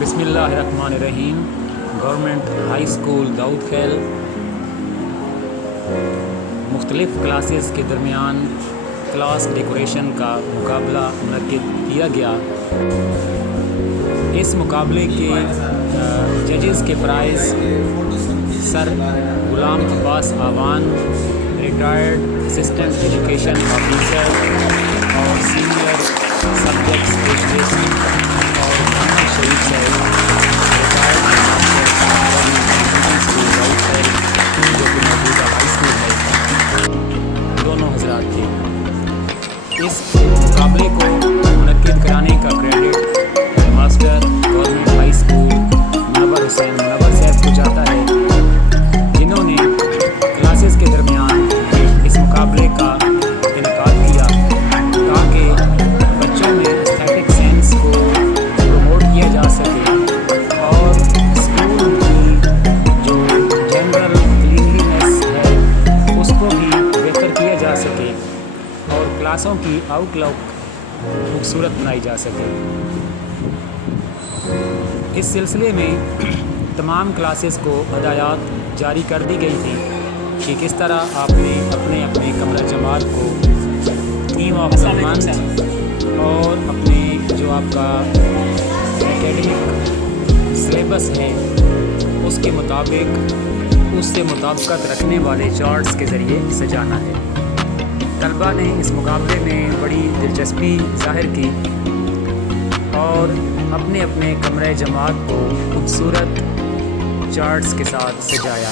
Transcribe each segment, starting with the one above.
بسم اللہ الرحمن الرحیم۔ گورنمنٹ ہائی اسکول داؤد خیل مختلف کلاسز کے درمیان کلاس ڈیکوریشن کا مقابلہ منعقد کیا گیا۔ اس مقابلے کے ججز کے پرائز سر غلام عباس آوان، ریٹائرڈ اسسٹنٹ ایجوکیشن آفیسر اور سینئر سبجیکٹس ایجوکیشن، اور محمد شریف صاحب، ریٹائرڈ اسکول داؤد خیل جو کہ موجودہ ہائی اسکول ہے، دونوں حضرات تھے۔ اس مقابلے کو منعقد کرانے کا credit head master government high school Munawar Hussain Munawar sahab کو جاتا ہے، جنہوں نے کلاسز کے درمیان اس مقابلے کا انعقاد کیا تاکہ بچوں میں ایستھیٹک سینس کو پروموٹ کیا جا سکے اور اسکول کی جو جنرل کلینلینس ہے اس کو بھی بہتر کیا جا سکے اور کلاسوں کی آؤٹ لک خوبصورت بنائی جا سکے۔ اس سلسلے میں تمام کلاسز کو ہدایات جاری کر دی گئی تھی کہ کس طرح آپ نے اپنے اپنے کمرہ جماعت کو تھیم آف دا منتھ اور اپنے جو آپ کا اکیڈمک سلیبس ہے اس کے مطابق اس سے مطابقت رکھنے والے چارٹس کے ذریعے سجانا ہے۔ طلباء نے اس مقابلے میں بڑی دلچسپی ظاہر کی اور اپنے اپنے کمرہ جماعت کو خوبصورت چارٹس کے ساتھ سجایا۔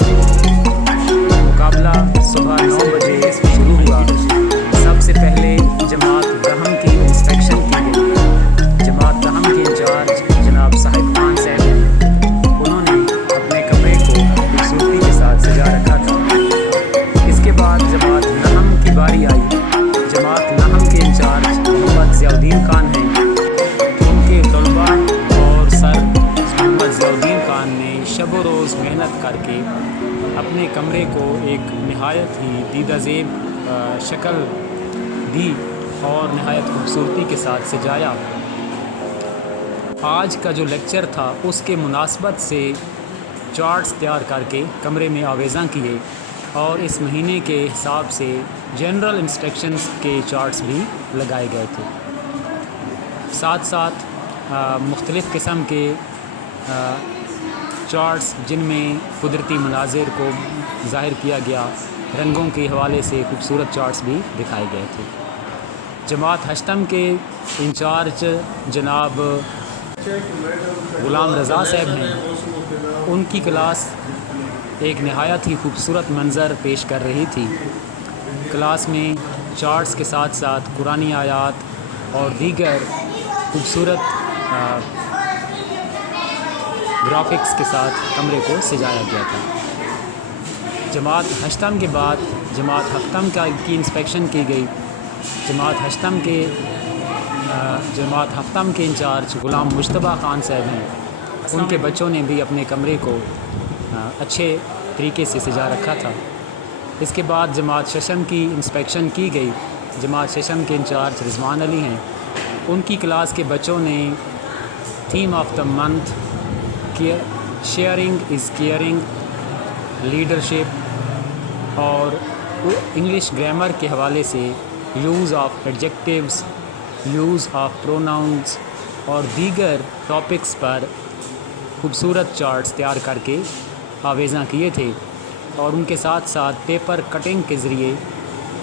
مقابلہ صبح 9 بجے شروع ہوا۔ سب سے پہلے جماعت دہم کی انسپیکشن کی گئی۔ جماعت دہم کے انچارج جناب صاحب خان صاحب ہیں، انہوں نے اپنے کمرے کو خوبصورتی کے ساتھ سجا رکھا تھا۔ اس کے بعد جماعت نہم کی باری آئی۔ جماعت نہم کے انچارج محمد ضیاء الدین خان ہیں، ان کے طلباء اور سر محمد ضیاء الدین خان نے شب و روز محنت کر کے اپنے کمرے کو ایک نہایت ہی دیدہ زیب شکل دی اور نہایت خوبصورتی کے ساتھ سجایا۔ آج کا جو لیکچر تھا اس کے مناسبت سے چارٹس تیار کر کے کمرے میں آویزاں کیے اور اس مہینے کے حساب سے جنرل انسٹرکشنز کے چارٹس بھی لگائے گئے تھے۔ ساتھ ساتھ مختلف قسم کے چارٹس جن میں قدرتی مناظر کو ظاہر کیا گیا، رنگوں کے حوالے سے خوبصورت چارٹس بھی دکھائے گئے تھے۔ جماعت ہشتم کے انچارج جناب غلام رضا صاحب ہیں، ان کی کلاس ایک نہایت ہی خوبصورت منظر پیش کر رہی تھی۔ کلاس میں چارٹس کے ساتھ ساتھ قرآنی آیات اور دیگر خوبصورت گرافکس کے ساتھ کمرے کو سجایا گیا تھا۔ جماعت ہشتم کے بعد جماعت ہفتم کی انسپیکشن کی گئی۔ جماعت ہشتم کے انچارج غلام مجتبیٰ خان صاحب ہیں، ان کے بچوں نے بھی اپنے کمرے کو اچھے طریقے سے سجا رکھا تھا۔ اس کے بعد جماعت ششم کی انسپیکشن کی گئی۔ جماعت ششم کے انچارج رضوان علی ہیں، ان کی کلاس کے بچوں نے theme of the month sharing is caring, leadership اور انگلش گرامر کے حوالے سے use of adjectives, use of pronouns اور دیگر ٹاپکس پر خوبصورت چارٹس تیار کر کے آویزاں کیے تھے اور ان کے ساتھ ساتھ پیپر کٹنگ کے ذریعے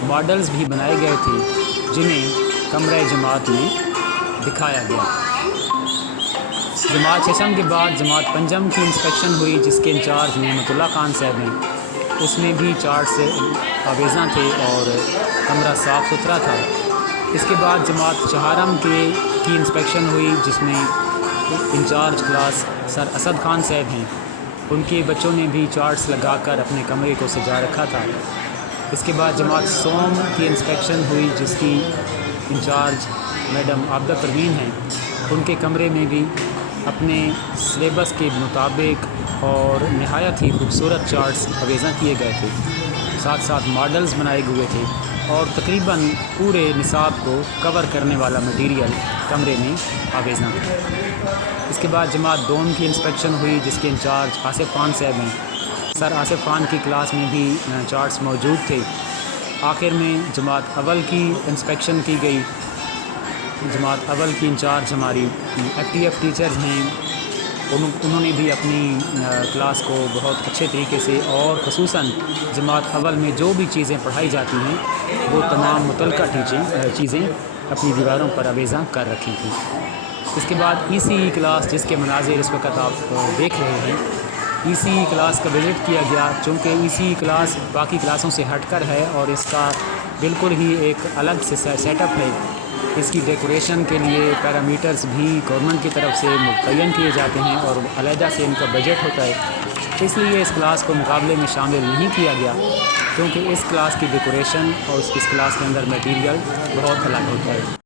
ماڈلز بھی بنائے گئے تھے جنہیں کمرہ جماعت میں دکھایا گیا۔ جماعت ششم کے بعد جماعت پنجم کی انسپیکشن ہوئی، جس کے انچارج نعمت اللہ خان صاحب ہیں، اس میں بھی چارٹس آویزاں تھے اور کمرہ صاف ستھرا تھا۔ اس کے بعد جماعت چہارم کی انسپیکشن ہوئی، جس میں انچارج کلاس سر اسد خان صاحب ہیں، ان کے بچوں نے بھی چارٹس لگا کر اپنے کمرے کو سجا رکھا تھا۔ اس کے بعد جماعت سوم کی انسپیکشن ہوئی، جس کی انچارج میڈم عابدہ پروین ہیں، ان کے کمرے میں بھی اپنے سلیبس کے مطابق اور نہایت ہی خوبصورت چارٹس آویزاں کیے گئے تھے، ساتھ ساتھ ماڈلز بنائے ہوئے تھے اور تقریباً پورے نصاب کو کور کرنے والا مٹیریل کمرے میں آویزاں ہے۔ اس کے بعد جماعت دوم کی انسپیکشن ہوئی، جس کے انچارج آصف خان صاحب ہیں۔ سر آصف خان کی کلاس میں بھی چارٹس موجود تھے۔ آخر میں جماعت اول کی انسپیکشن کی گئی۔ جماعت اول کی انچارج ہماری ایف ٹی ایف ٹیچرز ہیں، انہوں نے بھی اپنی کلاس کو بہت اچھے طریقے سے اور خصوصاً جماعت اول میں جو بھی چیزیں پڑھائی جاتی ہیں وہ تمام متعلقہ چیزیں اپنی دیواروں پر آویزاں کر رکھی تھیں۔ اس کے بعد ای سی ای کلاس، جس کے مناظر اس وقت آپ دیکھ رہے ہیں، ای سی ای کلاس کا وزٹ کیا گیا، چونکہ ای سی ای کلاس باقی کلاسوں سے ہٹ کر ہے اور اس کا بالکل ہی ایک الگ سے سیٹ اپ ہے۔ اس کی ڈیکوریشن کے لیے پیرامیٹرز بھی گورنمنٹ کی طرف سے متعین کیے جاتے ہیں اور علیحدہ سے ان کا بجٹ ہوتا ہے۔ اس لیے اس کلاس کو مقابلے میں شامل نہیں کیا گیا، کیونکہ اس کلاس کی ڈیکوریشن اور اس کلاس کے اندر میٹیریل بہت الگ ہوتا ہے۔